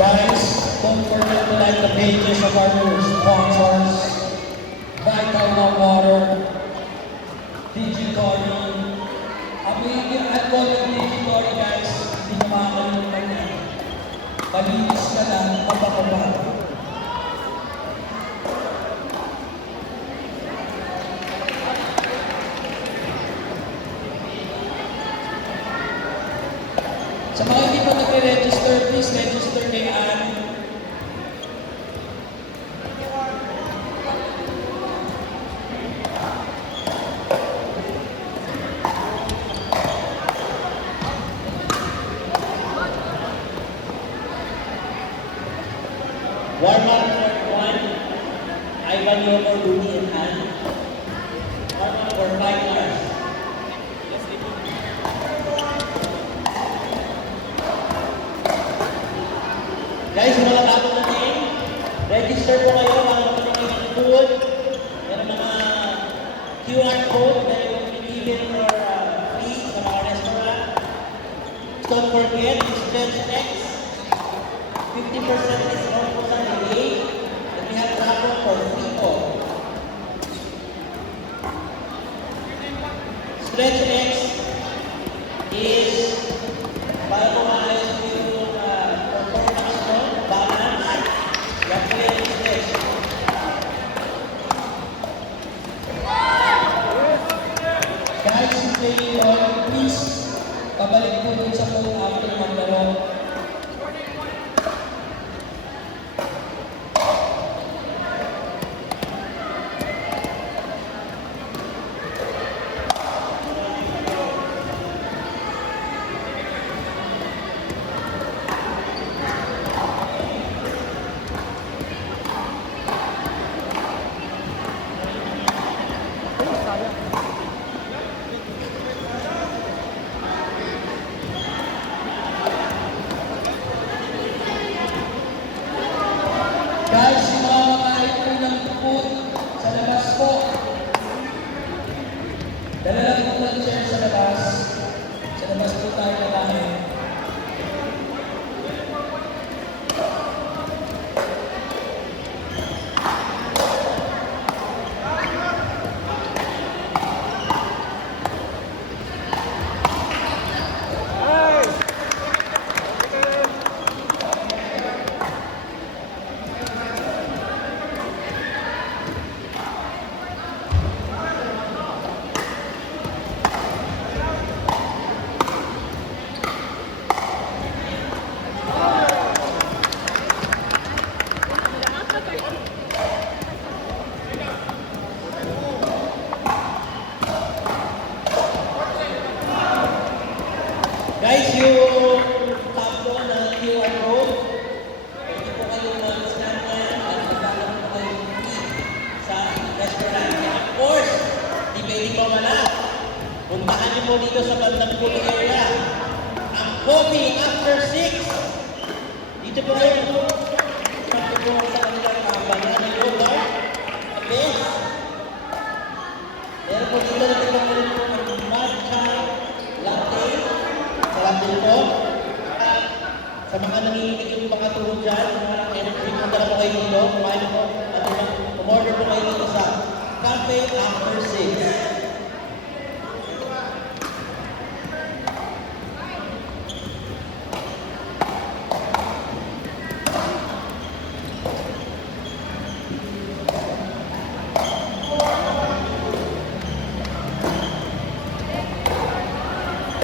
Guys, don't forget to like the pages of our sponsors. Vital Water, Digitory. Amazing at all yung Digitory guys. Hindi nyo makakalimutan yan. Malinis ka lang, kapakaba. Sa mga hindi pa nagre-register, please register kay Anne. Warm-up for 1, Ivan Yoko, Rudy, and Anne. Warm-up for 5 hours. Guys, mga bago natin, register po kayo para makinig ng food. Meron mga QR code na yung given for free sa mga restaurant. Don't forget, Stretch X. 50% discount po sa day. And we have raffle for free po. Stretch X is para po maayos po yung performance mo, balance, yan po yung stretch. Guys, please, pabalik po dun sa phone after maglaro. Guys, yung mga makain po ng food sa labas po. Dala lang po ng chair sa labas. Sa labas po tayo kakain. Guys, yung tablo na QR code, pwede po kayo mag-scan yan at magkakaroon po kayo sa restaurant. And of course, di pwede pa wala. Puntahan niyo po dito sa bandang food area. Ang coffee after 6. Dito po kayo magtutungan sa kanilang banana yogurt, a best. Meron po dito na tinatawag po ng matcha latte. Sarap din po. Sa mga nangihinig yung mga turo dyan, punta na po kayo dito, kumain po, at umorder po kayo dito sa Cafe After 6.